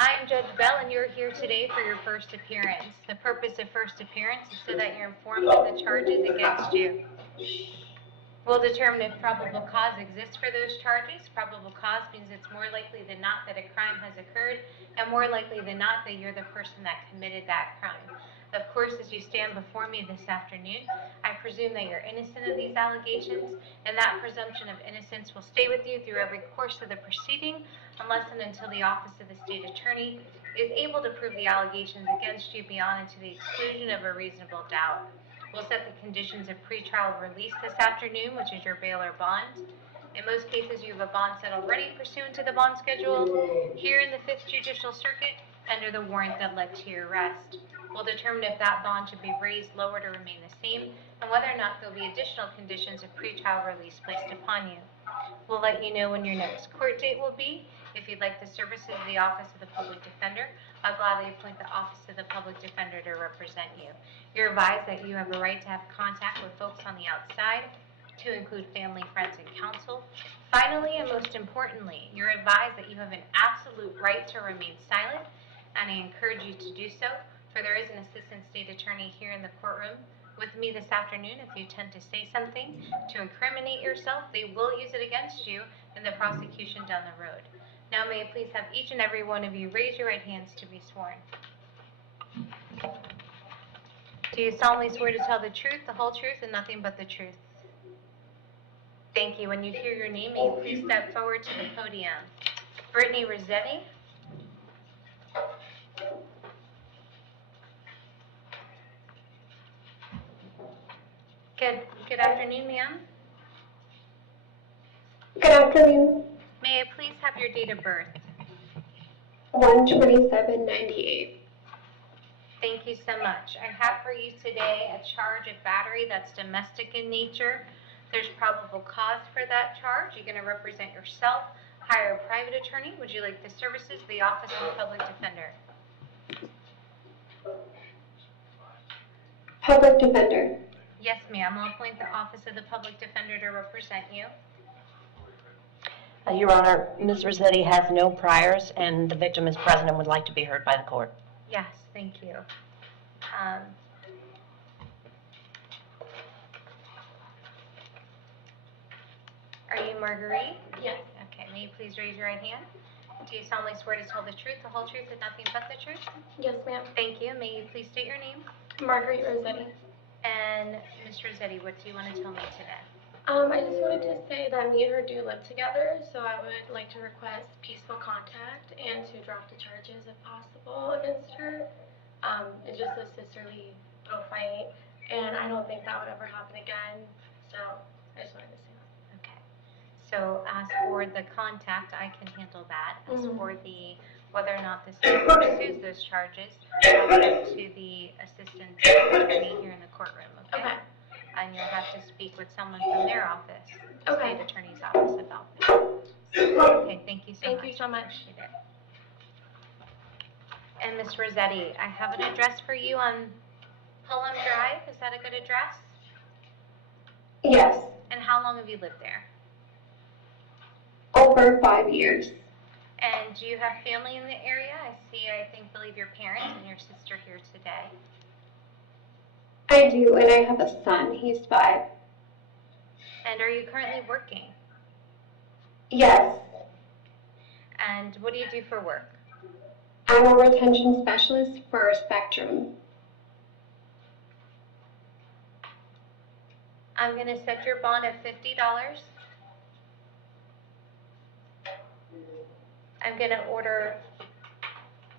I am Judge Bell, and you're here today for your first appearance. The purpose of first appearance is so that you're informed of the charges against you. We'll determine if probable cause exists for those charges. Probable cause means it's more likely than not that a crime has occurred, and more likely than not that you're the person that committed that crime. Of course, as you stand before me this afternoon, I presume that you're innocent of these allegations, and that presumption of innocence will stay with you through every course of the proceeding, unless and until the Office of the State Attorney is able to prove the allegations against you beyond and to the exclusion of a reasonable doubt. We'll set the conditions of pretrial release this afternoon, which is your bail or bond. In most cases, you have a bond set already pursuant to the bond schedule. Here in the 5th Judicial Circuit, under the warrant that led to your arrest. We'll determine if that bond should be raised, lowered, or remain the same, and whether or not there will be additional conditions of pretrial release placed upon you. We'll let you know when your next court date will be. If you'd like the services of the Office of the Public Defender, I'll gladly appoint the Office of the Public Defender to represent you. You're advised that you have a right to have contact with folks on the outside, to include family, friends, and counsel. Finally, and most importantly, you're advised that you have an absolute right to remain silent, and I encourage you to do so, for there is an Assistant State Attorney here in the courtroom with me this afternoon. If you tend to say something to incriminate yourself, they will use it against you in the prosecution down the road. Now may I please have each and every one of you raise your right hands to be sworn. Do you solemnly swear to tell the truth, the whole truth, and nothing but the truth? Thank you. When you hear your name, may you please step forward to the podium. Brittany Rossetti. Good afternoon, ma'am. Good afternoon. May I please have your date of birth? 1/27/98. Thank you so much. I have for you today a charge of battery that's domestic in nature. There's probable cause for that charge. You're going to represent yourself, hire a private attorney. Would you like the services of the Office of the Public Defender? Public Defender. Yes, ma'am. I'll appoint the Office of the Public Defender to represent you. Your Honor, Ms. Rossetti has no priors, and the victim is present and would like to be heard by the court. Yes, thank you. Are you Marguerite? Yes. Okay, may you please raise your right hand? Do you solemnly swear to tell the truth, the whole truth, and nothing but the truth? Yes, ma'am. Thank you. May you please state your name? Marguerite Rossetti. And Ms. Rossetti, what do you want to tell me today? I just wanted to say that me and her do live together, so I would like to request peaceful contact and to drop the charges if possible against her. It's just a sisterly little fight, and I don't think that would ever happen again, so I just wanted to say that. Okay. So as for the contact, I can handle that. As for the whether or not the state pursues those charges, I'll send to the assistant attorney here in the courtroom, okay? And you'll have to speak with someone from their office, the state attorney's office, about that. Okay, thank you so much. Thank you so much. Appreciate it. And Ms. Rossetti, I have an address for you on Pullum Drive. Is that a good address? Yes. And how long have you lived there? Over 5 years. And do you have family in the area? I believe your parents and your sister here today. I do, and I have a son. He's 5. And are you currently working? Yes. And what do you do for work? I'm a retention specialist for Spectrum. I'm going to set your bond at $50. I'm going to order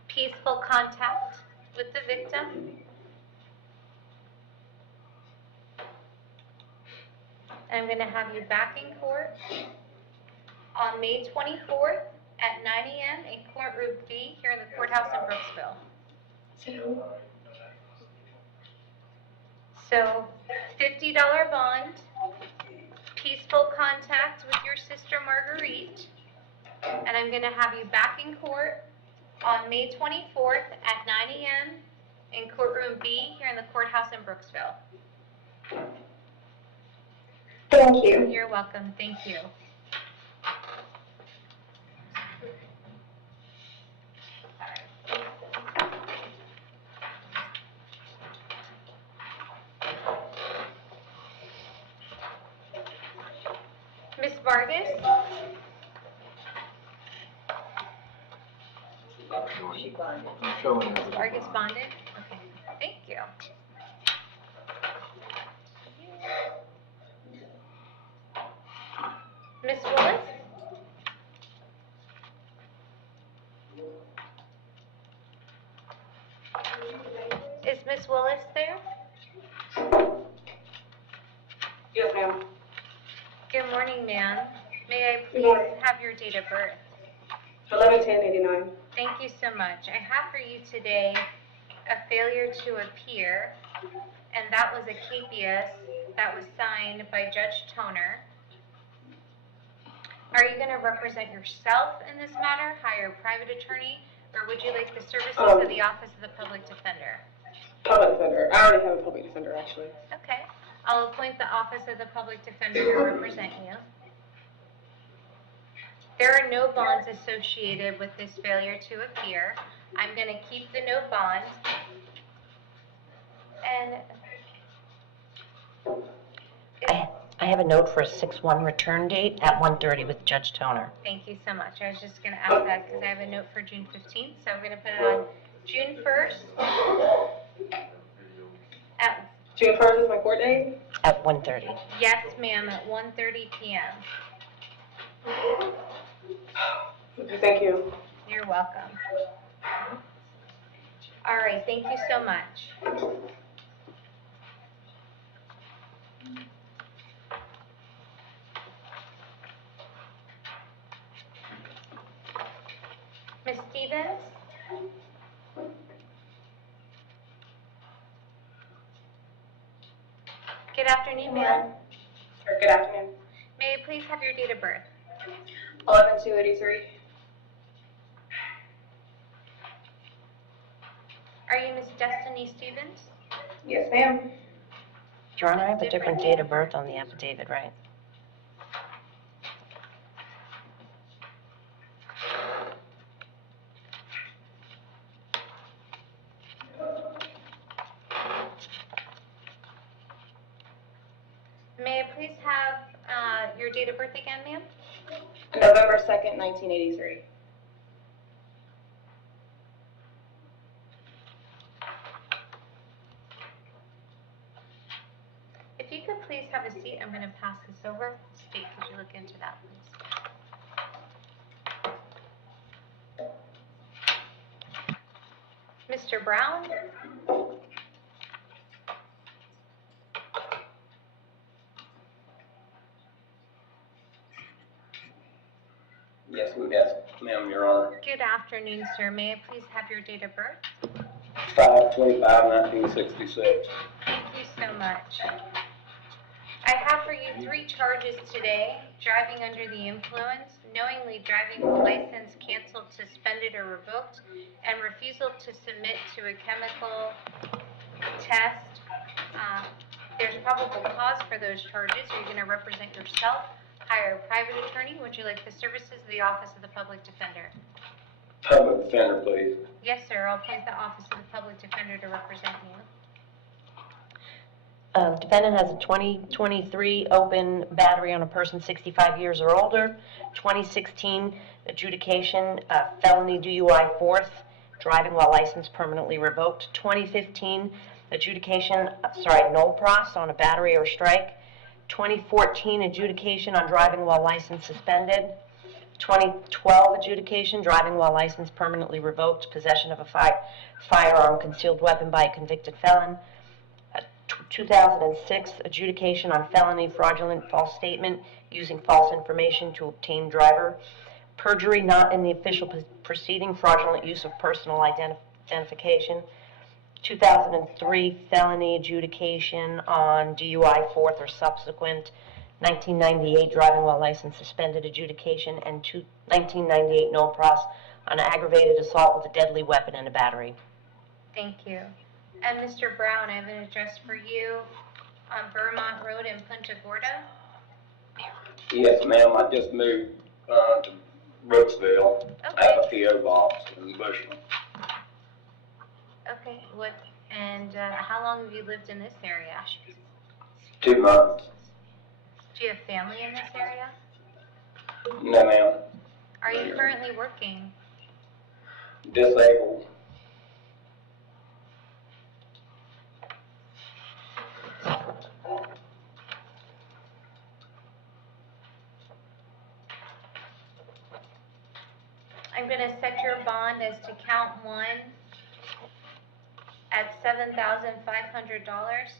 peaceful contact with the victim. And I'm going to have you back in court on May 24th at 9 a.m. in courtroom B here in the courthouse in Brooksville. So, $50 bond, peaceful contact with your sister Marguerite, and I'm going to have you back in court on May 24th at 9 a.m. in courtroom B here in the courthouse in Brooksville. Thank you. You're welcome. Thank you. Vargas? Showing Vargas bonded? Okay, thank you. Miss Willis? Is Miss Willis there? Yes, ma'am. Good morning, ma'am. May I Good please morning. have your date of birth? 11/10/89. Thank you so much. I have for you today a failure to appear, and that was a KPS that was signed by Judge Toner. Are you going to represent yourself in this matter, hire a private attorney, or would you like the services of the Office of the Public Defender? Public defender. I already have a public defender, actually. Okay. I'll appoint the Office of the Public Defender to represent you. There are no bonds associated with this failure to appear. I'm going to keep the no bond. And I have a note for a 6/1 return date at 1:30 with Judge Toner. thank you so much. I was just going to ask that because I have a note for June 15th, so I'm going to put it on June 1st at, June 1st is my court date? At 1:30. yes, ma'am, at 1:30 p.m. Okay, thank you. You're welcome. All right, thank you so much. Ms. Stevens? Good afternoon, ma'am. Or good afternoon. May I please have your date of birth? 11/2/83. Are you Miss Destiny Stevens? Yes, ma'am. Your Honor, I have a different date of birth on the affidavit, right? May I please have your date of birth again, ma'am? November 2nd, 1983. If you could please have a seat, I'm going to pass this over. State, could you look into that, please? Mr. Brown? Yes, ma'am, Your Honor. Good afternoon, sir. May I please have your date of birth? 5/25/1966. Thank you so much. I have for you 3 charges today: driving under the influence, knowingly driving with license canceled, suspended, or revoked, and refusal to submit to a chemical test. There's probable cause for those charges. You're going to represent yourself, hire a private attorney. Would you like the services of the Office of the Public Defender? Public defender, please. Yes, sir. I'll appoint the Office of the Public Defender to represent you. Defendant has a 2023 open battery on a person 65 years or older, 2016 adjudication, felony DUI fourth, driving while license permanently revoked, 2015 adjudication, null pros on a battery or strike, 2014 adjudication on driving while license suspended, 2012 adjudication, driving while license permanently revoked, possession of a firearm, concealed weapon by a convicted felon, 2006 adjudication on felony fraudulent false statement using false information to obtain driver, perjury not in the official proceeding, fraudulent use of personal identification, 2003 felony adjudication on DUI fourth or subsequent, 1998 driving while license suspended adjudication, and 1998 no pros on aggravated assault with a deadly weapon and a battery. Thank you. And Mr. Brown, I have an address for you on Vermont Road in Punta Gorda. Yes, ma'am, I just moved to Brooksville. I have a P.O. box in Bushland. Okay, and how long have you lived in this area? 2 months. Do you have family in this area? No, ma'am. Are you currently working? Disabled. I'm gonna set your bond as to count 1 at $7,500.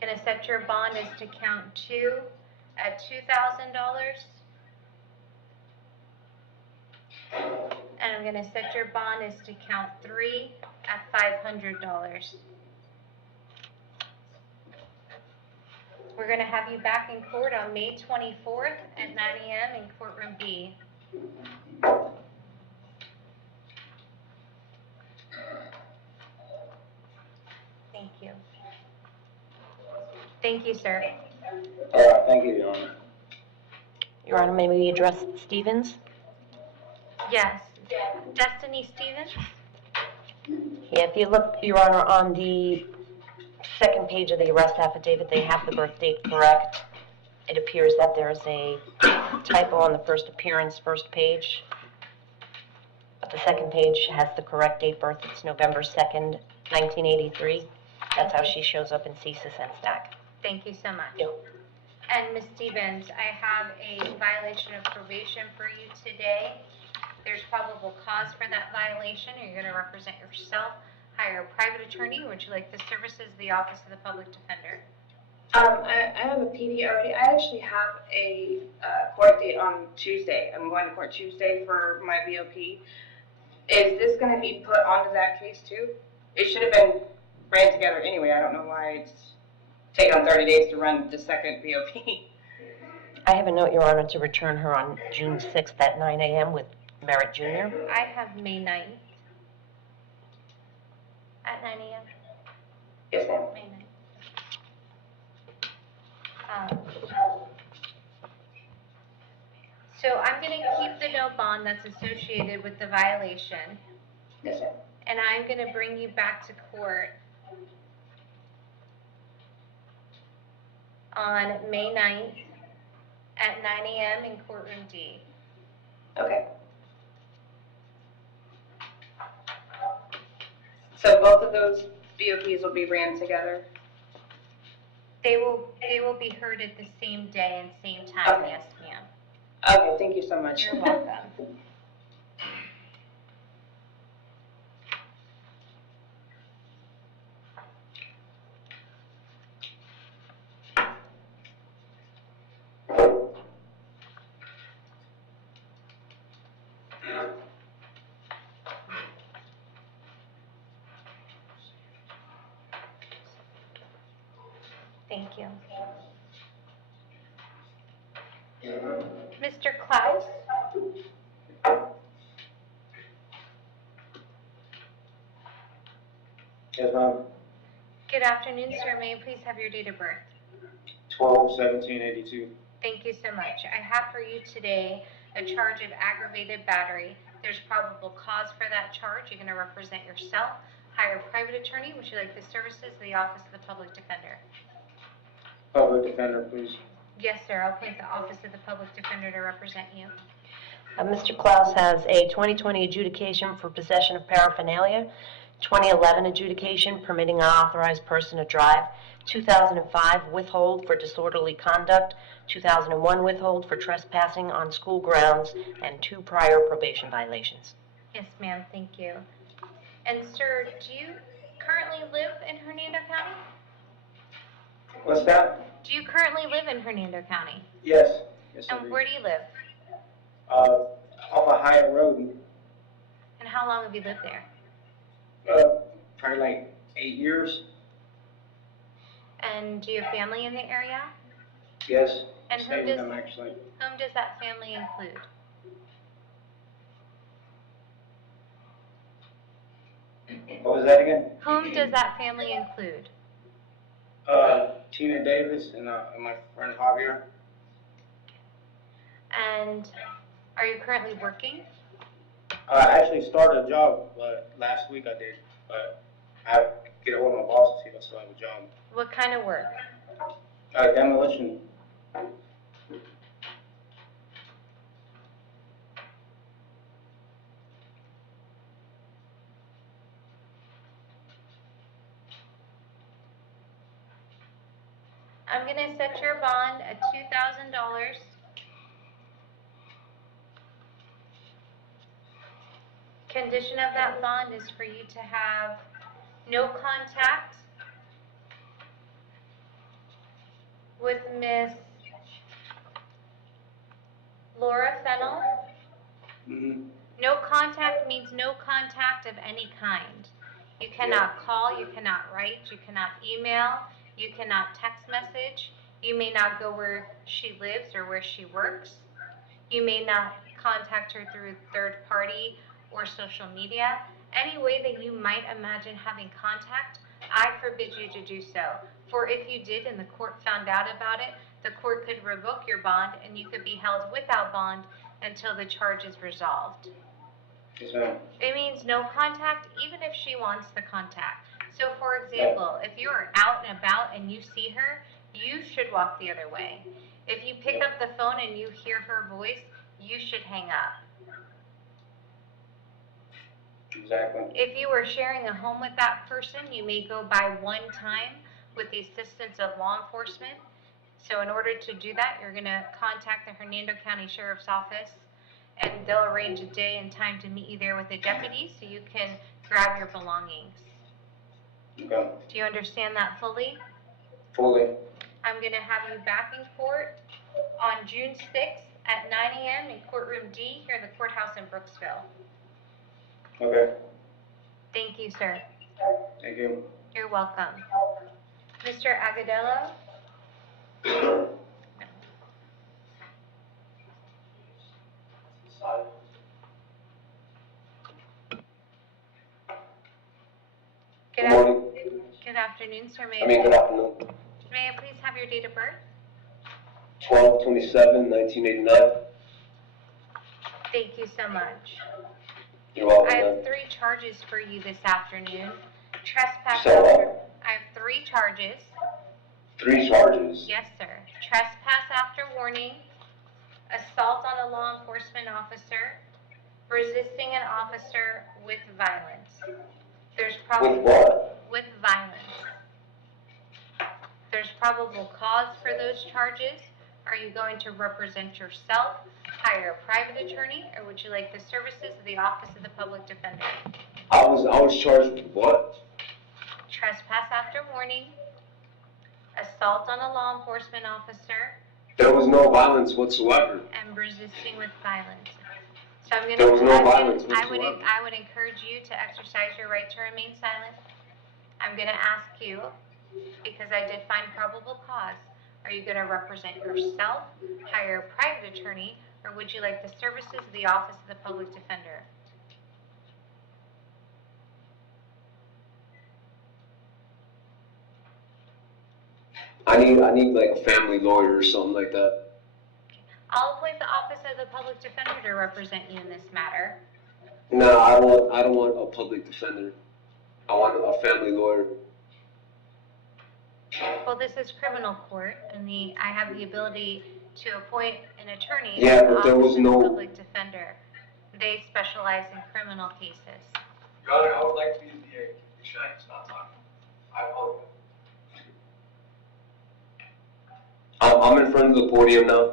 Gonna set your bond as to count 2 at $2,000. And I'm gonna set your bond as to count 3 at $500. We're gonna have you back in court on May 24th at 9 a.m. in courtroom B. Thank you. Thank you, sir. All right, thank you, Your Honor. Your Honor, may we address Stevens? Yes. Destiny Stevens? Yeah, if you look, Your Honor, on the second page of the arrest affidavit, they have the birth date correct. It appears that there's a typo on the first appearance, first page. But the second page has the correct date birth. It's November 2nd, 1983. That's how she shows up in CSIS and STAC. Thank you so much. Yeah. And Ms. Stevens, I have a violation of probation for you today. There's probable cause for that violation. You're going to represent yourself, hire a private attorney, or would you like the services of the Office of the Public Defender? I have a PD already. I actually have a court date on Tuesday. I'm going to court Tuesday for my VOP. Is this going to be put onto that case too? It should have been ran together anyway. I don't know why it's taken 30 days to run the second VOP. I have a note, Your Honor, to return her on June 6th at 9 a.m. with Merritt Jr. I have May 9th at 9 a.m. Yes, ma'am. May 9th. So I'm going to keep the no bond that's associated with the violation, Yes, ma'am. and I'm going to bring you back to court on May 9th at 9 a.m. in courtroom D. Okay. So both of those VOPs will be ran together? They will be heard at the same day and same time, Okay. yes, ma'am. Okay, thank you so much. You're welcome. Thank you. Mr. Klaus? Yes, ma'am. Good afternoon, sir. May I please have your date of birth? 12/17/82. Thank you so much. I have for you today a charge of aggravated battery. There's probable cause for that charge. You're going to represent yourself, hire a private attorney. Would you like the services of the Office of the Public Defender? Public defender, please. Yes, sir. I'll appoint the Office of the Public Defender to represent you. Mr. Klaus has a 2020 adjudication for possession of paraphernalia, 2011 adjudication permitting an authorized person to drive, 2005 withhold for disorderly conduct, 2001 withhold for trespassing on school grounds, and 2 prior probation violations. Yes, ma'am. Thank you. And, sir, do you currently live in Hernando County? What's that? Do you currently live in Hernando County? Yes. Yes, I And do. where do you live? Off of Hyatt Road. And how long have you lived there? Probably like 8 years. And do you have family in the area? Yes. And Stay who with does them, actually. whom does that family include? What was that again? Whom does that family include? Tina Davis and my friend Javier. And are you currently working? I actually started a job last week. I did, but I have to get a hold of my boss to see if I still have a job. What kind of work? Demolition. I'm gonna set your bond at $2,000. Condition of that bond is for you to have no contact with Miss Laura Fennel. Mm-hmm. No contact means no contact of any kind. You cannot call, you cannot write, you cannot email, you cannot text message. You may not go where she lives or where she works. You may not contact her through third party or social media. Any way that you might imagine having contact, I forbid you to do so. For if you did and the court found out about it, the court could revoke your bond and you could be held without bond until the charge is resolved. Yes, ma'am. It means no contact, even if she wants the contact. So for example, if you are out and about and you see her, you should walk the other way. If you pick up the phone and you hear her voice, you should hang up. Exactly. If you are sharing a home with that person, you may go by one time with the assistance of law enforcement. So in order to do that, you're going to contact the Hernando County Sheriff's Office, and they'll arrange a day and time to meet you there with a deputy so you can grab your belongings. Okay. Do you understand that fully? Fully. I'm going to have you back in court on June 6th at 9 a.m. in courtroom D here in the courthouse in Brooksville. Okay. Thank you, sir. Thank you. You're welcome. Mr. Agadello? Good morning. Good afternoon, sir. Good afternoon. May I please have your date of birth? 12/27/1989. Thank you so much. You're welcome. I have 3 charges for you this afternoon. Trespass So, after, I have 3 charges. 3 charges. Yes, sir. Trespass after warning, assault on a law enforcement officer, resisting an officer with violence. There's With what? with violence. There's probable cause for those charges. Are you going to represent yourself, hire a private attorney, or would you like the services of the Office of the Public Defender? I was charged with what? Trespass after warning, assault on a law enforcement officer, There was no violence whatsoever. and resisting with violence. So I'm going There was no violence I would whatsoever. encourage you to exercise your right to remain silent. I'm going to ask you, because I did find probable cause, are you going to represent yourself, hire a private attorney, or would you like the services of the Office of the Public Defender? I need like a family lawyer or something like that. I'll appoint the Office of the Public Defender to represent you in this matter. No, I don't want a public defender. I want a family lawyer. Well, this is criminal court, and I have the ability to appoint an attorney Yeah, to the but there was Office of the no- Public Defender. They specialize in criminal cases. Your Honor, I would like to be the DA. Should I stop talking? I apologize. I'm in front of the podium now.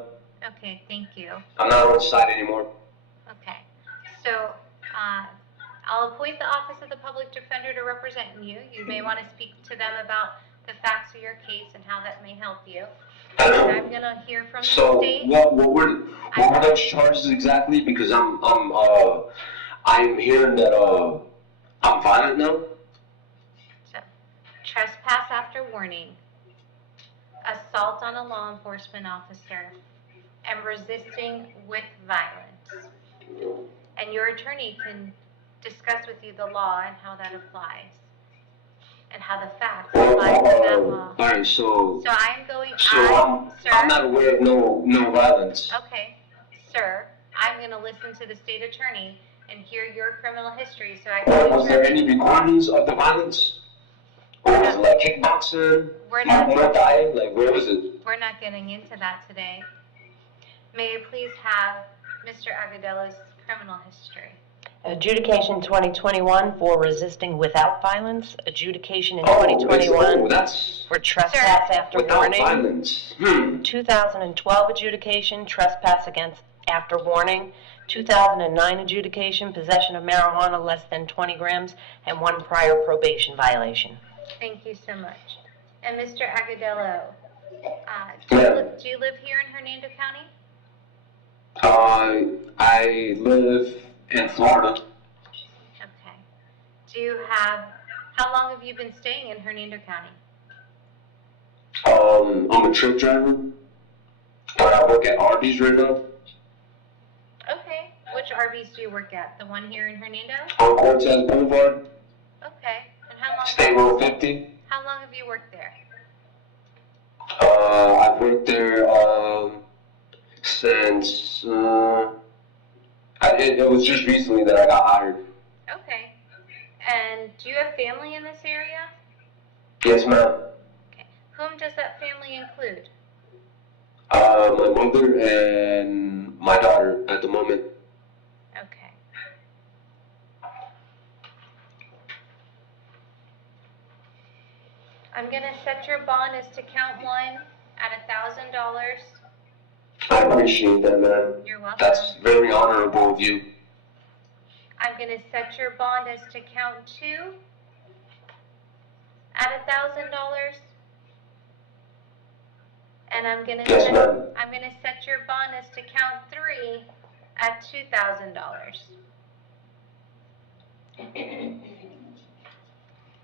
Okay, thank you. I'm not on the side anymore. Okay, so I'll appoint the Office of the Public Defender to represent you. You may want to speak to them about the facts of your case and how that may help you. And I'm gonna hear from the So state. what were those charges exactly? Because I'm hearing that I'm violent now. So, trespass after warning, assault on a law enforcement officer, and resisting with violence. And your attorney can discuss with you the law and how that applies, and how the facts apply to that law. Alright, so So I'm going, I'm not aware of no violence. Okay, sir, I'm gonna listen to the state attorney and hear your criminal history so I can Was there determine. any recordings of the violence? Or was it like kickboxing? We're not- Muay Thai? Like where was it? We're not getting into that today. May I please have Mr. Agadello's criminal history? Adjudication 2021 for resisting without violence. Adjudication in Oh, 2021 that's for trespass after without warning. violence. 2012 adjudication, trespass against after warning. 2009 adjudication, possession of marijuana less than 20 grams, and 1 prior probation violation. Thank you so much. And Mr. Agadello, Yeah. do you live here in Hernando County? I live in Florida. Okay. How long have you been staying in Hernando County? I'm a truck driver, but I work at Arby's right now. Okay. Which Arby's do you work at? The one here in Hernando? On Cortez Boulevard, Okay. And how long? State Road 50. How long have you worked there? I've worked there since it was just recently that I got hired. Okay. And do you have family in this area? Yes, ma'am. Okay. Whom does that family include? My mother and my daughter at the moment. Okay. I'm gonna set your bond as to count one at $1,000. I appreciate that, ma'am. You're welcome. That's very honorable of you. I'm gonna set your bond as to count two at $1,000. And I'm gonna Yes, ma'am. set your bond as to count three at $2,000.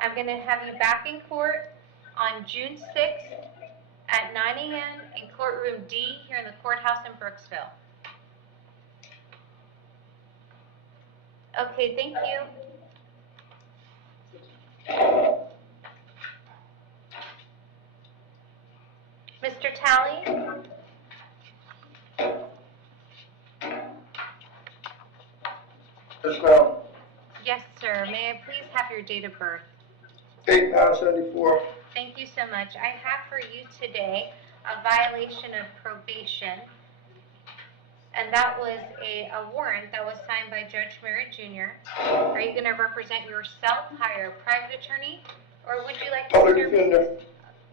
I'm gonna have you back in court on June 6th at 9 a.m. in courtroom D here in the courthouse in Brooksville. Okay, thank you. Mr. Talley? Yes, ma'am. Yes, sir. May I please have your date of birth? 8/9/74. Thank you so much. I have for you today a violation of probation, and that was a warrant that was signed by Judge Merritt Jr. Are you going to represent yourself, hire a private attorney, or would you like to Public serve? defender.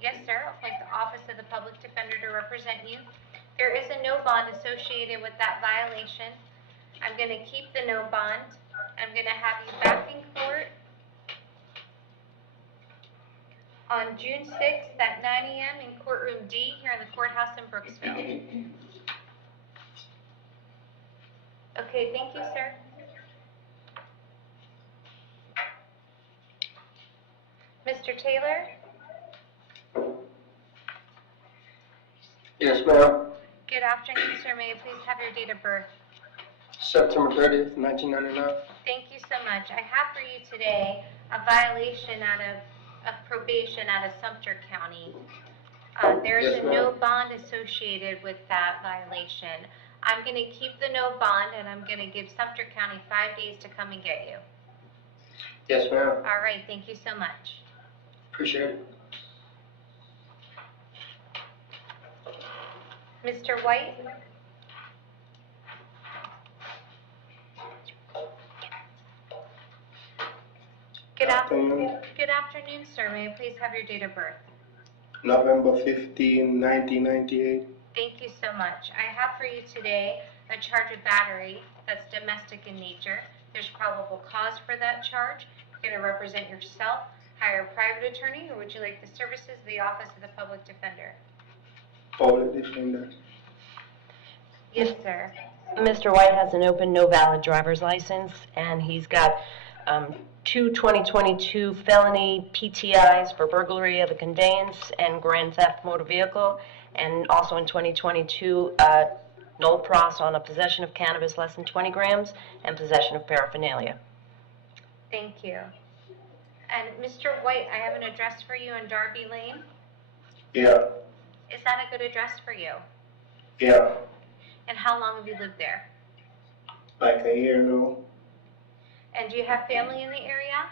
Yes, sir. I'll appoint the Office of the Public Defender to represent you. There is a no bond associated with that violation. I'm going to keep the no bond. I'm going to have you back in court on June 6th at 9 a.m. in courtroom D here in the courthouse in Brooksville. Okay, thank you, sir. Mr. Taylor? Yes, ma'am. Good afternoon, sir. May I please have your date of birth? September 30th, 1999. Thank you so much. I have for you today a violation of probation out of Sumter County. There is Yes, a ma'am. no bond associated with that violation. I'm going to keep the no bond, and I'm going to give Sumter County 5 days to come and get you. Yes, ma'am. All right, thank you so much. Appreciate it. Mr. White? Good afternoon. Good afternoon, sir. May I please have your date of birth? November 15, 1998. Thank you so much. I have for you today a charge of battery that's domestic in nature. There's probable cause for that charge. You're going to represent yourself, hire a private attorney, or would you like the services of the Office of the Public Defender? Public defender. Yes, sir. Mr. White has an open, no valid driver's license, and he's got 2 2022 felony PTIs for burglary of a conveyance and grand theft motor vehicle, and also in 2022, null pros on a possession of cannabis less than 20 grams and possession of paraphernalia. Thank you. And Mr. White, I have an address for you in Darby Lane. Yeah. Is that a good address for you? Yeah. And how long have you lived there? Like a year now. And do you have family in the area?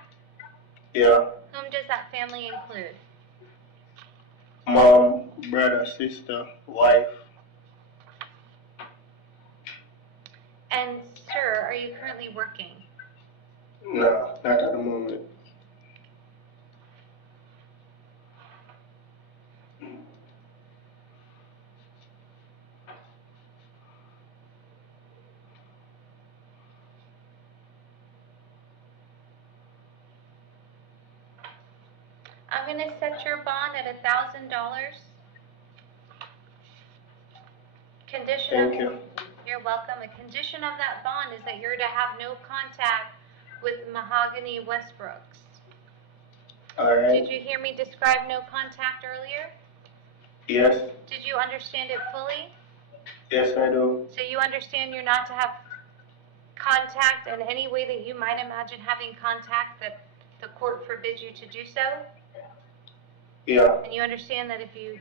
Yeah. Whom does that family include? Mom, brother, sister, wife. And sir, are you currently working? No, not at the moment. I'm gonna set your bond at $1,000. Condition of, Thank you. you're welcome. A condition of that bond is that you're to have no contact with Mahogany Westbrooks. All right. Did you hear me describe no contact earlier? Yes. Did you understand it fully? Yes, I do. So you understand you're not to have contact in any way that you might imagine having contact, that the court forbids you to do so? Yeah. And you understand that if you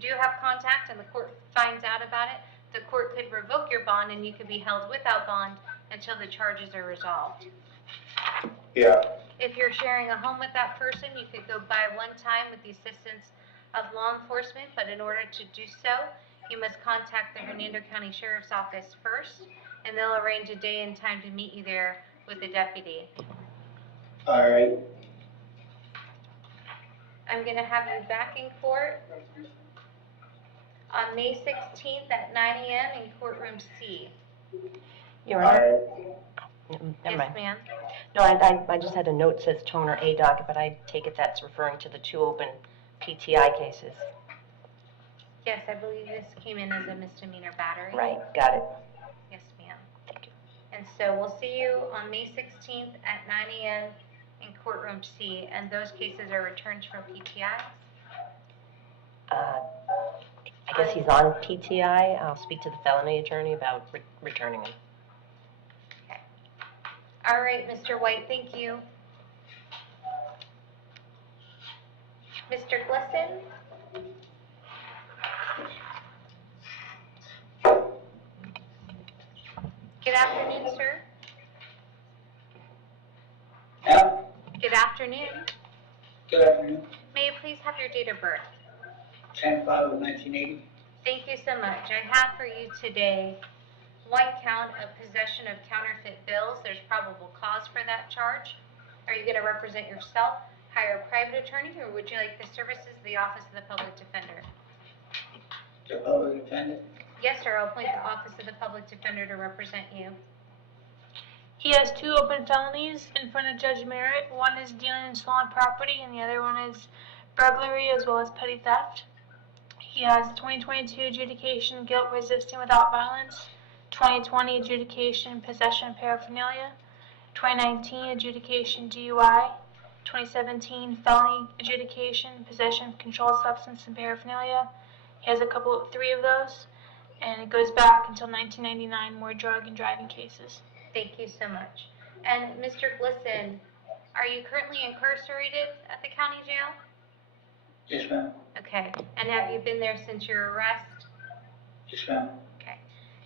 do have contact and the court finds out about it, the court could revoke your bond and you could be held without bond until the charges are resolved. Yeah. If you're sharing a home with that person, you could go by one time with the assistance of law enforcement, but in order to do so, you must contact the Hernando County Sheriff's Office first, and they'll arrange a day and time to meet you there with a deputy. All right. I'm going to have you back in court on May 16th at 9 a.m. in courtroom C. Your All Honor? right. Never Yes, mind. ma'am. No, I just had a note that says toner A docket, but I take it that's referring to the 2 open PTI cases. Yes, I believe this came in as a misdemeanor battery. Right, got it. Yes, ma'am. Thank you. And so we'll see you on May 16th at 9 a.m. in courtroom C, and those cases are returns from PTI. I guess he's on PTI. I'll speak to the felony attorney about returning him. Okay. All right, Mr. White, thank you. Mr. Glisson? Good afternoon, sir. Yeah, Good afternoon. good afternoon. May you please have your date of birth? 10/5/1980. Thank you so much. I have for you today 1 count of possession of counterfeit bills. There's probable cause for that charge. Are you going to represent yourself, hire a private attorney, or would you like the services of the Office of the Public Defender? The public defendant. Yes, sir. I'll appoint the Office of the Public Defender to represent you. He has 2 open felonies in front of Judge Merritt. One is dealing in stolen property, and the other one is burglary as well as petty theft. He has 2022 adjudication, guilt resisting without violence, 2020 adjudication, possession of paraphernalia, 2019 adjudication, DUI, 2017 felony adjudication, possession of controlled substance and paraphernalia. He has 3 of those, and it goes back until 1999, more drug and driving cases. Thank you so much. And Mr. Glisson, are you currently incarcerated at the county jail? Yes, ma'am. Okay. And have you been there since your arrest? Yes, ma'am. Okay.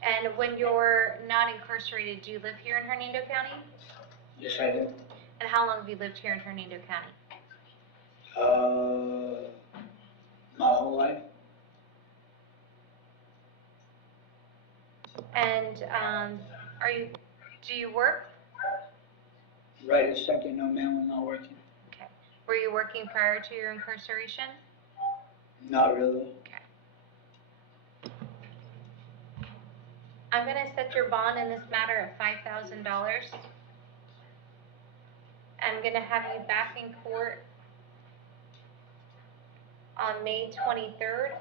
And when you're not incarcerated, do you live here in Hernando County? Yes, I do. And how long have you lived here in Hernando County? My whole life. And do you work? Right this second, no, ma'am, I'm not working. Okay. Were you working prior to your incarceration? Not really. Okay. I'm going to set your bond in this matter at $5,000. I'm going to have you back in court on May 23rd.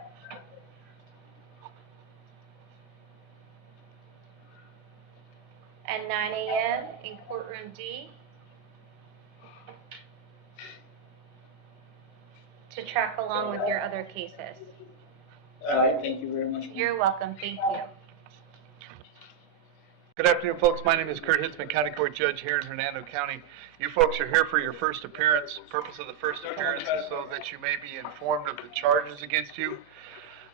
At 9 a.m. in courtroom D to track along with your other cases. All right, thank you very much. You're welcome. Thank you. Good afternoon, folks. My name is Kurt Hitzman, County Court Judge here in Hernando County. You folks are here for your first appearance. The purpose of the first appearance is so that you may be informed of the charges against you.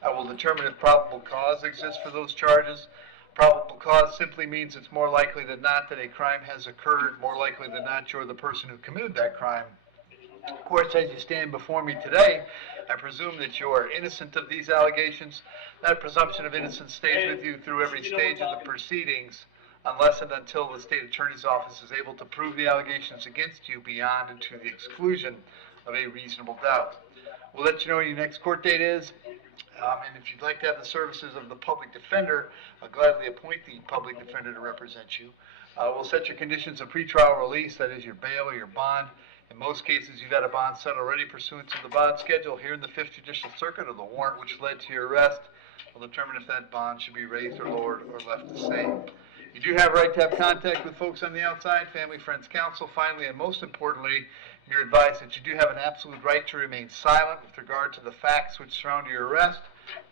I will determine if probable cause exists for those charges. Probable cause simply means it's more likely than not that a crime has occurred, more likely than not you're the person who committed that crime. Of course, as you stand before me today, I presume that you are innocent of these allegations. That presumption of innocence stays with you through every stage of the proceedings. unless and until the state attorney's office is able to prove the allegations against you beyond and to the exclusion of a reasonable doubt. We'll let you know when your next court date is. And if you'd like to have the services of the public defender, I'll gladly appoint the public defender to represent you. We'll set your conditions of pretrial release, that is your bail or your bond. In most cases, you've had a bond set already pursuant to the bond schedule here in the 5th Judicial Circuit, or the warrant which led to your arrest will determine if that bond should be raised or lowered or left the same. You do have a right to have contact with folks on the outside, family, friends, counsel. Finally, and most importantly, you're advised that you do have an absolute right to remain silent with regard to the facts which surround your arrest.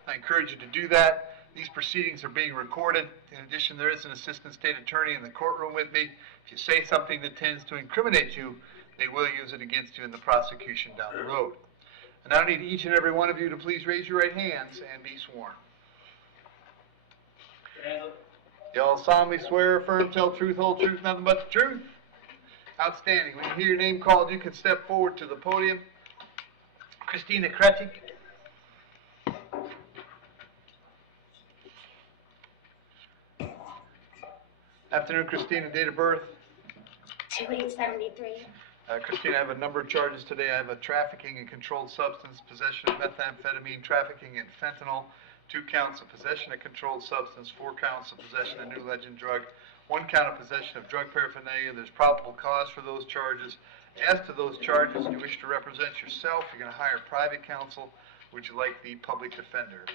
I encourage you to do that. These proceedings are being recorded. In addition, there is an assistant state attorney in the courtroom with me. If you say something that tends to incriminate you, they will use it against you in the prosecution down the road. And I need each and every one of you to please raise your right hands and be sworn. You all solemnly swear, affirm, tell truth, whole truth, nothing but the truth? Outstanding. When you hear your name called, you can step forward to the podium. Christina Kretik. Afternoon, Christina. Date of birth? 2873. Christina, I have a number of charges today. I have a trafficking in controlled substance, possession of methamphetamine, trafficking in fentanyl, 2 counts of possession of controlled substance, 4 counts of possession of new legend drug, 1 count of possession of drug paraphernalia. There's probable cause for those charges. As to those charges, you wish to represent yourself, you're going to hire private counsel. Would you like the public defender?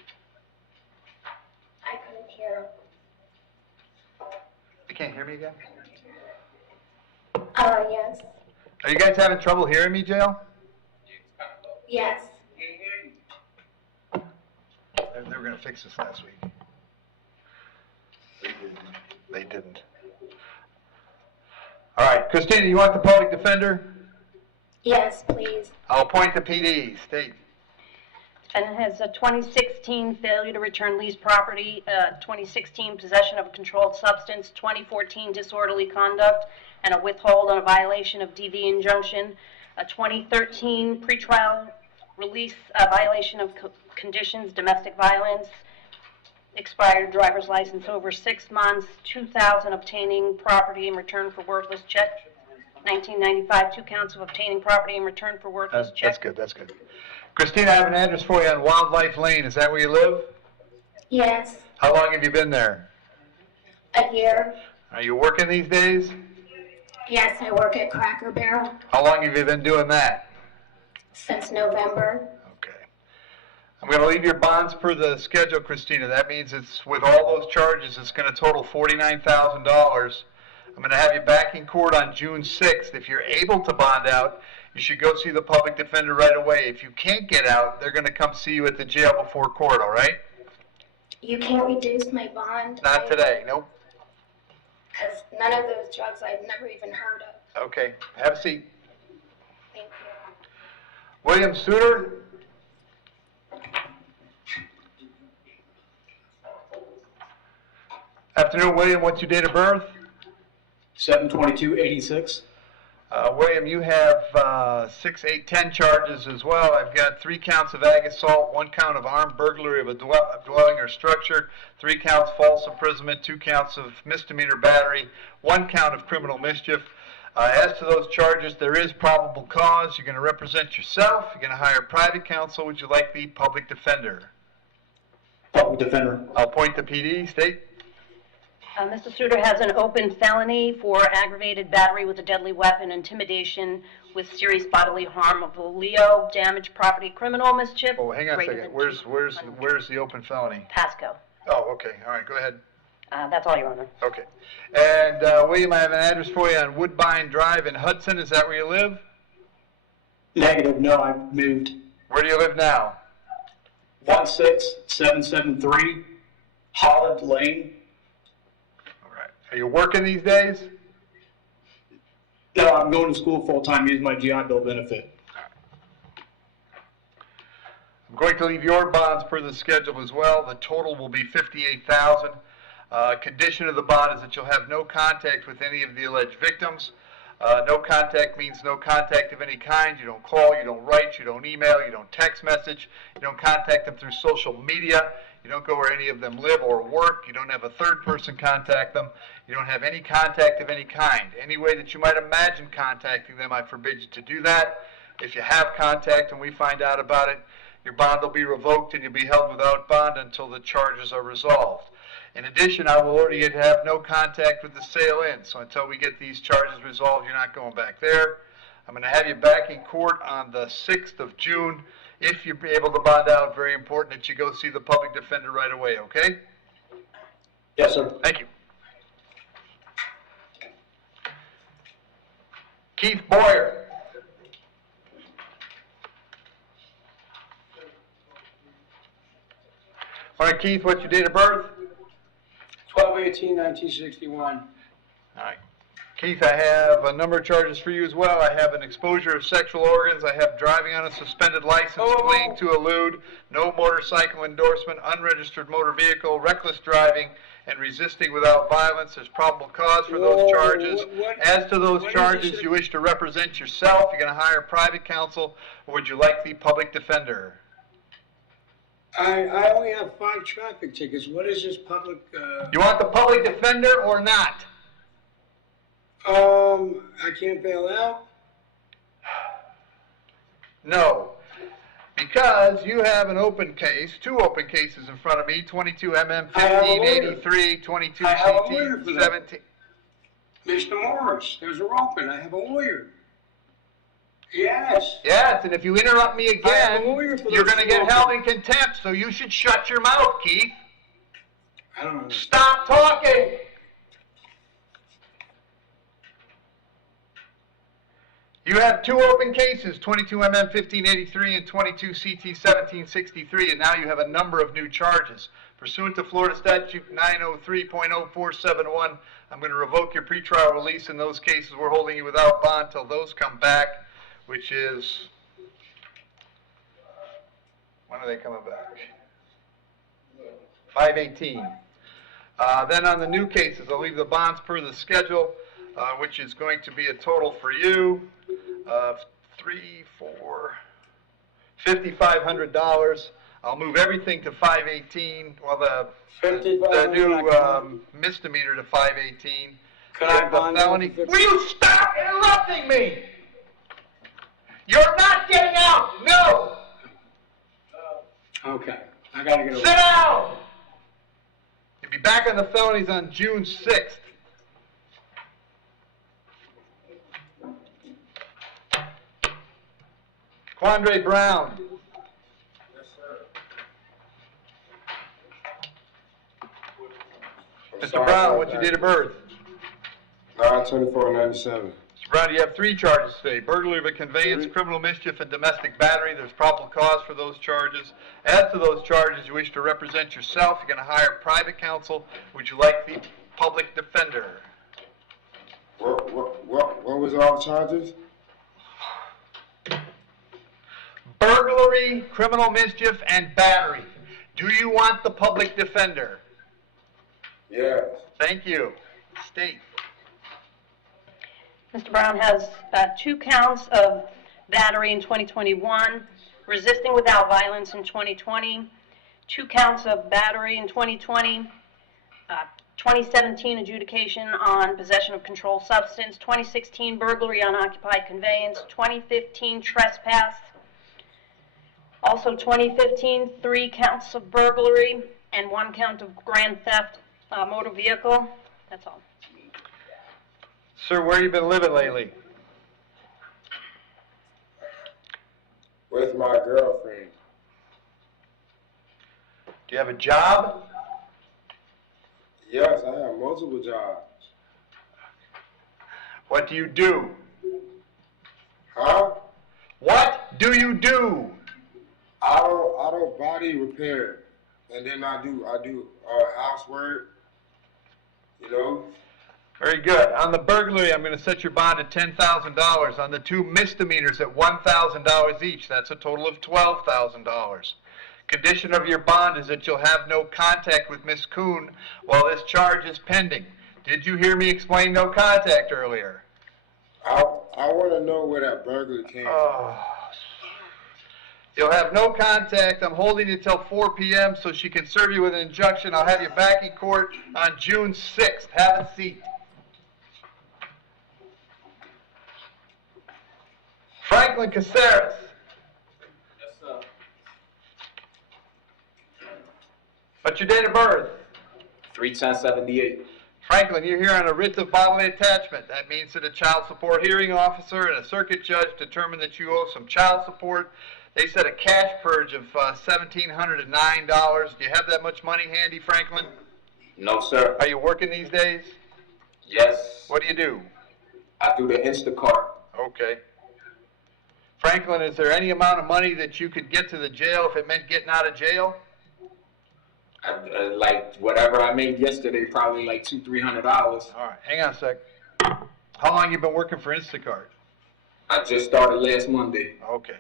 I couldn't hear. You can't hear me again? Yes. Are you guys having trouble hearing me, Jail? Yes. They were going to fix this last week. They didn't. All right, Christina, you want the public defender? Yes, please. I'll appoint the PD. State. Defendant has a 2016 failure to return leased property, 2016 possession of a controlled substance, 2014 disorderly conduct, and a withhold on a violation of DV injunction, a 2013 pretrial release, violation of conditions, domestic violence, expired driver's license over 6 months, 2000 obtaining property in return for worthless check, 1995 2 counts of obtaining property in return for worthless check. That's good, that's good. Christina, I have an address for you on Wildlife Lane. Is that where you live? Yes. How long have you been there? A year. Are you working these days? Yes, I work at Cracker Barrel How long have you been doing that? since November. Okay. I'm going to leave your bonds per the schedule, Christina. That means it's with all those charges, it's going to total $49,000. I'm going to have you back in court on June 6th. If you're able to bond out, you should go see the public defender right away. If you can't get out, they're going to come see you at the jail before court, all right? You can't reduce my bond? Not today, nope. Because none of those drugs I've never even heard of. Okay, have a seat. Thank you. William Suter. Afternoon, William. What's your date of birth? 7/22/86. William, you have 6, 8, 10 charges as well. I've got 3 counts of ag assault, 1 count of armed burglary of a dwelling or structure, 3 counts false imprisonment, 2 counts of misdemeanor battery, 1 count of criminal mischief. As to those charges, there is probable cause. You're going to represent yourself. You're going to hire private counsel. Would you like the public defender? Public defender. I'll appoint the PD. State. Mr. Suter has an open felony for aggravated battery with a deadly weapon, intimidation with serious bodily harm of Leo, damage, property, criminal mischief. Oh, hang on a greater second. than Where's the open felony? Pasco. Oh, okay. All right. Go ahead. That's all, Your Honor. Okay. And William, I have an address for you on Woodbine Drive in Hudson. Is that where you live? Negative. No, I moved. Where do you live now? 16773 Holland Lane. All right. Are you working these days? No, I'm going to school full time. Use my GI Bill benefit. I'm going to leave your bonds per the schedule as well. The total will be $58,000. Condition of the bond is that you'll have no contact with any of the alleged victims. No contact means no contact of any kind. You don't call, you don't write, you don't email, you don't text message, you don't contact them through social media, You don't go where any of them live or work. You don't have a third person contact them. You don't have any contact of any kind. Any way that you might imagine contacting them, I forbid you to do that. If you have contact and we find out about it, your bond will be revoked and you'll be held without bond until the charges are resolved. In addition, I will order you to have no contact with the sale in. So until we get these charges resolved, you're not going back there. I'm going to have you back in court on the 6th of June. If you're able to bond out, very important that you go see the public defender right away, okay? Yes, sir. Thank you. Keith Boyer. All right, Keith, what's your date of birth? 12/18/1961. All right. Keith, I have a number of charges for you as well. I have an exposure of sexual organs. I have driving on a suspended license, fleeing to elude, no motorcycle endorsement, unregistered motor vehicle, reckless driving, and resisting without violence. There's probable cause for those charges. As to those charges, you wish to represent yourself. You're going to hire private counsel, or would you like the public defender? I only have 5 traffic tickets. What is this public, You want the public defender or not? I can't bail out? No, because you have an open case, 2 open cases in front of me, 22 MM 1583, 22 CT 17. Mr. Morris, those are open. I have a lawyer. Yes. Yes, and if you interrupt me again, you're going to get held in contempt, so you should shut your mouth, Keith. I don't know. Stop talking. You have 2 open cases, 22 MM 1583 and 22 CT 1763, and now you have a number of new charges. Pursuant to Florida Statute 903.0471, I'm going to revoke your pretrial release in those cases. We're holding you without bond till those come back, which is, when are they coming back? 5/18. Then on the new cases, I'll leave the bonds per the schedule, which is going to be a total for you of $5,500. I'll move everything to 5/18. Well, the new misdemeanor to 5/18. Could I bond felony? Will you stop interrupting me? You're not getting out. No. Okay. I gotta get away. Sit down. You'll be back on the felonies on June 6th. Quandre Brown. Yes, sir. Mr. Brown, what's your date of birth? 9/24/97. Mr. Brown, you have 3 charges today. Burglary of a conveyance, criminal mischief, and domestic battery. There's probable cause for those charges. As to those charges, you wish to represent yourself. You're going to hire private counsel. Would you like the public defender? What was all the charges? Burglary, criminal mischief, and battery. Do you want the public defender? Yes. Thank you. State. Mr. Brown has 2 counts of battery in 2021, resisting without violence in 2020, 2 counts of battery in 2020, 2017 adjudication on possession of controlled substance, 2016 burglary on occupied conveyance, 2015 trespass, also 2015 3 counts of burglary and 1 count of grand theft motor vehicle. That's all. Sir, where you been living lately? With my girlfriend. Do you have a job? Yes, I have multiple jobs. What do you do? Huh? What do you do? Auto body repair, and then I do housework. You know. Very good. On the burglary, I'm going to set your bond at $10,000. On the 2 misdemeanors at $1,000 each, that's a total of $12,000. Condition of your bond is that you'll have no contact with Miss Kuhn while this charge is pending. Did you hear me explain no contact earlier? I want to know where that burglary came from. You'll have no contact. I'm holding you till 4 p.m. so she can serve you with an injunction. I'll have you back in court on June 6th. Have a seat. Franklin Caceres. Yes, sir. What's your date of birth? 3/10/78. Franklin, you're here on a writ of bodily attachment. That means that a child support hearing officer and a circuit judge determined that you owe some child support. They set a cash purge of $1,709. Do you have that much money handy, Franklin? No, sir. Are you working these days? Yes. What do you do? I do the Instacart. Okay. Franklin, is there any amount of money that you could get to the jail if it meant getting out of jail? Like whatever I made yesterday, probably like $200-300. All right, hang on a sec. How long you been working for Instacart? I just started last Monday. Okay.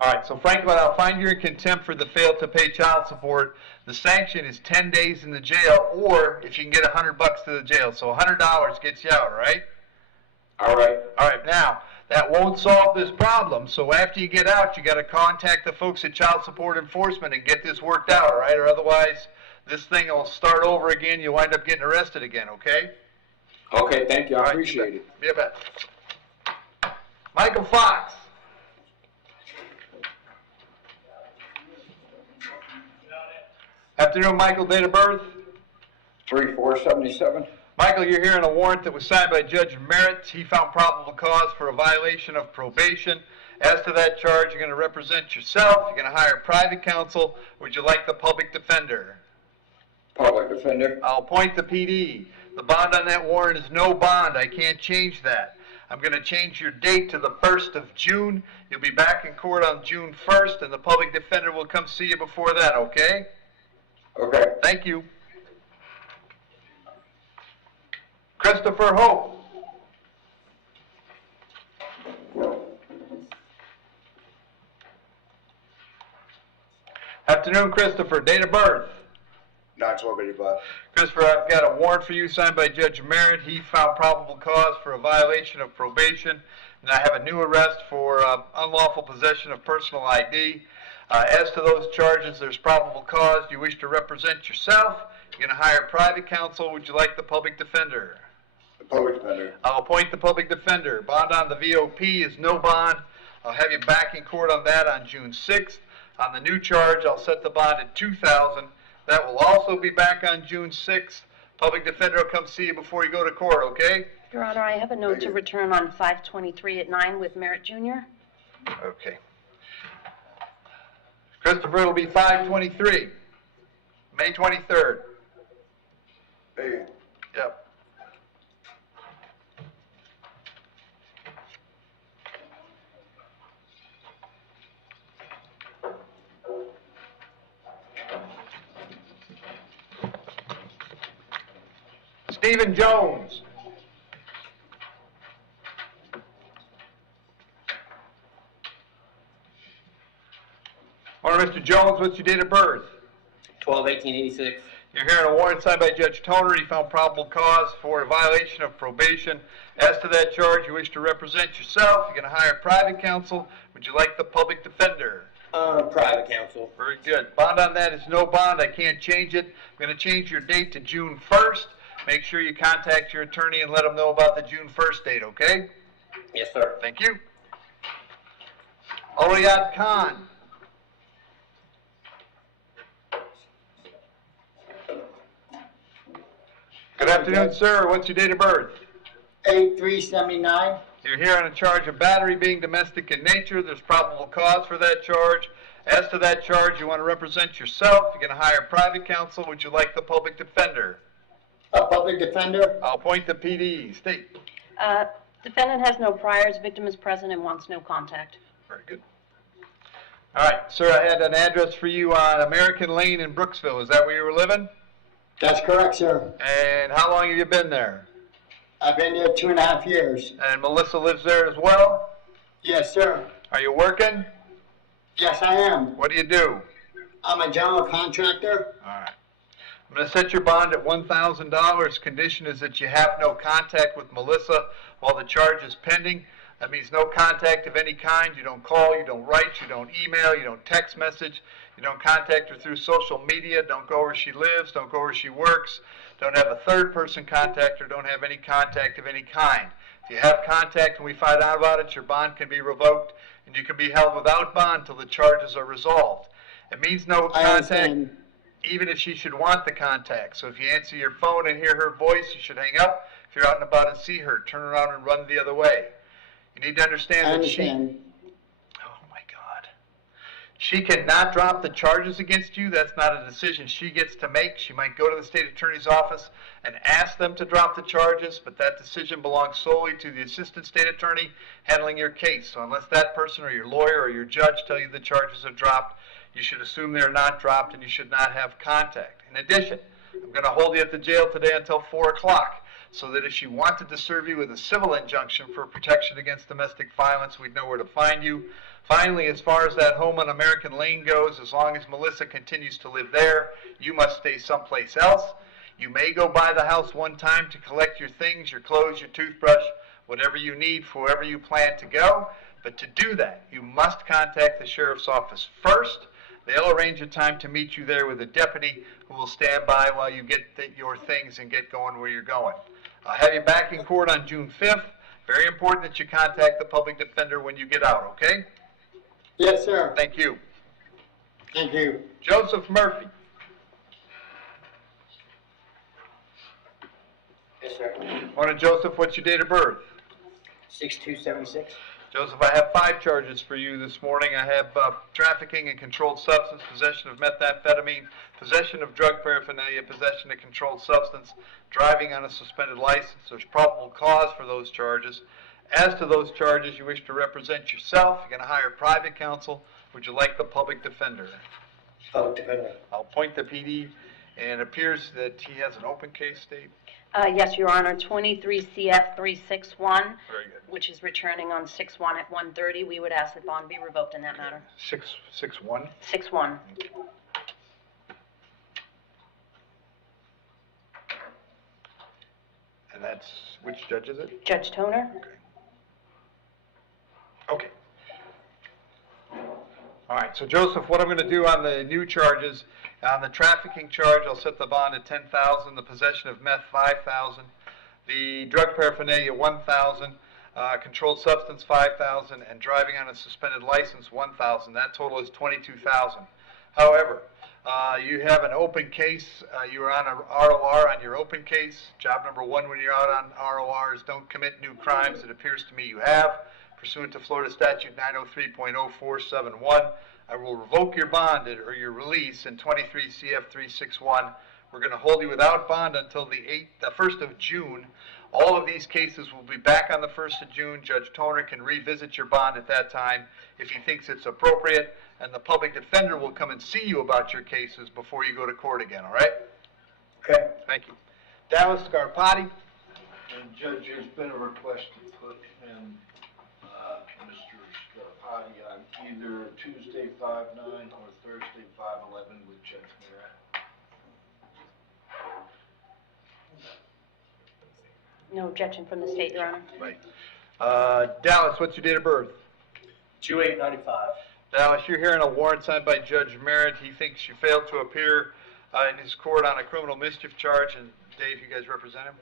All right, so Franklin, I'll find you in contempt for the fail to pay child support. The sanction is 10 days in the jail, or if you can get $100 to the jail. So $100 gets you out, right? All right. All right, now, that won't solve this problem. So after you get out, you got to contact the folks at Child Support Enforcement and get this worked out, all right? Or otherwise, this thing will start over again. You'll wind up getting arrested again, okay? Okay, thank you. I appreciate it. Be a bet. Michael Fox. Afternoon, Michael. Date of birth? 3/4/77. Michael, you're hearing a warrant that was signed by Judge Merritt. He found probable cause for a violation of probation. As to that charge, you're going to represent yourself. You're going to hire private counsel. Would you like the public defender? Public defender. I'll appoint the PD. The bond on that warrant is no bond. I can't change that. I'm going to change your date to the 1st of June. You'll be back in court on June 1st, and the public defender will come see you before that, okay? Okay. Thank you. Christopher Hope. Afternoon, Christopher. Date of birth? 9/12/85. Christopher, I've got a warrant for you signed by Judge Merritt. He found probable cause for a violation of probation, and I have a new arrest for unlawful possession of personal ID. As to those charges, there's probable cause. Do you wish to represent yourself? You're going to hire private counsel. Would you like the public defender? The public defender. I'll appoint the public defender. Bond on the VOP is no bond. I'll have you back in court on that on June 6th. On the new charge, I'll set the bond at $2,000. That will also be back on June 6th. Public defender will come see you before you go to court, okay? Your Honor, I have a note to return on 5/23 at 9 with Merritt Jr. Okay. Christopher, it'll be 5/23, May 23rd. Hey. Yep. Stephen Jones. Morning, Mr. Jones. What's your date of birth? 12/18/86. You're hearing a warrant signed by Judge Toner. He found probable cause for a violation of probation. As to that charge, you wish to represent yourself. You're going to hire private counsel. Would you like the public defender? Private counsel. Very good. Bond on that is no bond. I can't change it. I'm going to change your date to June 1st. Make sure you contact your attorney and let him know about the June 1st date, okay? Yes, sir. Thank you. Oriyat Khan. Good afternoon, sir. What's your date of birth? 8/3/79. You're here on a charge of battery being domestic in nature. There's probable cause for that charge. As to that charge, you want to represent yourself. You're going to hire private counsel. Would you like the public defender? A public defender. I'll appoint the PD. State. Defendant has no priors. Victim is present and wants no contact. Very good. All right, sir, I had an address for you on American Lane in Brooksville. Is that where you were living? That's correct, sir. And how long have you been there? I've been there 2.5 years. And Melissa lives there as well? Yes, sir. Are you working? Yes, I am. What do you do? I'm a general contractor. All right. I'm going to set your bond at $1,000. Condition is that you have no contact with Melissa while the charge is pending. That means no contact of any kind. You don't call, you don't write, you don't email, you don't text message, you don't contact her through social media, don't go where she lives, don't go where she works, don't have a third person contact her, don't have any contact of any kind. If you have contact and we find out about it, your bond can be revoked and you can be held without bond until the charges are resolved. It means no contact, even if she should want the contact. So if you answer your phone and hear her voice, you should hang up. If you're out and about and see her, turn around and run the other way. You need to understand that she cannot drop the charges against you. That's not a decision she gets to make. She might go to the state attorney's office and ask them to drop the charges, but that decision belongs solely to the assistant state attorney handling your case. So unless that person or your lawyer or your judge tell you the charges are dropped, you should assume they're not dropped and you should not have contact. In addition, I'm going to hold you at the jail today until 4 o'clock so that if she wanted to serve you with a civil injunction for protection against domestic violence, we'd know where to find you. Finally, as far as that home on American Lane goes, as long as Melissa continues to live there, you must stay someplace else. You may go by the house one time to collect your things, your clothes, your toothbrush, whatever you need for wherever you plan to go. But to do that, you must contact the sheriff's office first. They'll arrange a time to meet you there with a deputy who will stand by while you get your things and get going where you're going. I'll have you back in court on June 5th. Very important that you contact the public defender when you get out, okay? Yes, sir. Thank you. Thank you. Joseph Murphy. Yes, sir. Morning, Joseph. What's your date of birth? 6276. Joseph, I have 5 charges for you this morning. I have trafficking and controlled substance, possession of methamphetamine, possession of drug paraphernalia, possession of controlled substance, driving on a suspended license. There's probable cause for those charges. As to those charges, you wish to represent yourself. You're going to hire private counsel. Would you like the public defender? Public defender. I'll appoint the PD, and it appears that he has an open case date. Yes, Your Honor, 23 CF 361, Very good. which is returning on 6/1 at 1:30. We would ask that bond be revoked in that matter. 6/1. 6/1. And that's, which judge is it? Judge Toner? Okay. All right, so Joseph, what I'm going to do on the new charges, on the trafficking charge, I'll set the bond at $10,000, the possession of meth, $5,000, the drug paraphernalia, $1,000, controlled substance, $5,000, and driving on a suspended license, $1,000. That total is $22,000. However, you have an open case. You are on an ROR on your open case. Job number 1 when you're out on ROR is don't commit new crimes. It appears to me you have. Pursuant to Florida Statute 903.0471, I will revoke your bond or your release in 23 CF 361. We're going to hold you without bond until the 1st of June. All of these cases will be back on the 1st of June. Judge Toner can revisit your bond at that time if he thinks it's appropriate, and the public defender will come and see you about your cases before you go to court again, all right? Okay. Thank you. Dallas Scarpati. And Judge, there's been a request to put in Mr. Scarpati on either Tuesday 5/9 or Thursday 5/11 with Judge Merritt. No objection from the state, Your Honor. Right. Dallas, what's your date of birth? 2895. Dallas, you're hearing a warrant signed by Judge Merritt. He thinks you failed to appear in his court on a criminal mischief charge. And Dave, you guys represent him?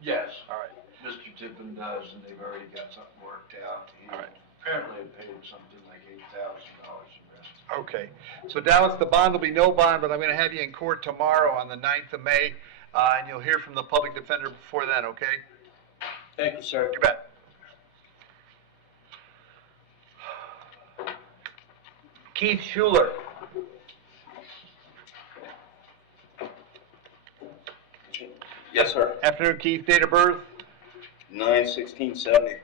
Yes. All right. Mr. Tippin does, and they've already got something worked out. He All right. apparently had paid something like $8,000 in rest. Okay. So Dallas, the bond will be no bond, but I'm going to have you in court tomorrow on the 9th of May, and you'll hear from the public defender before then, okay? Thank you, sir. You bet. Keith Schuler. Yes, sir. Afternoon, Keith. Date of birth? 9/16/70.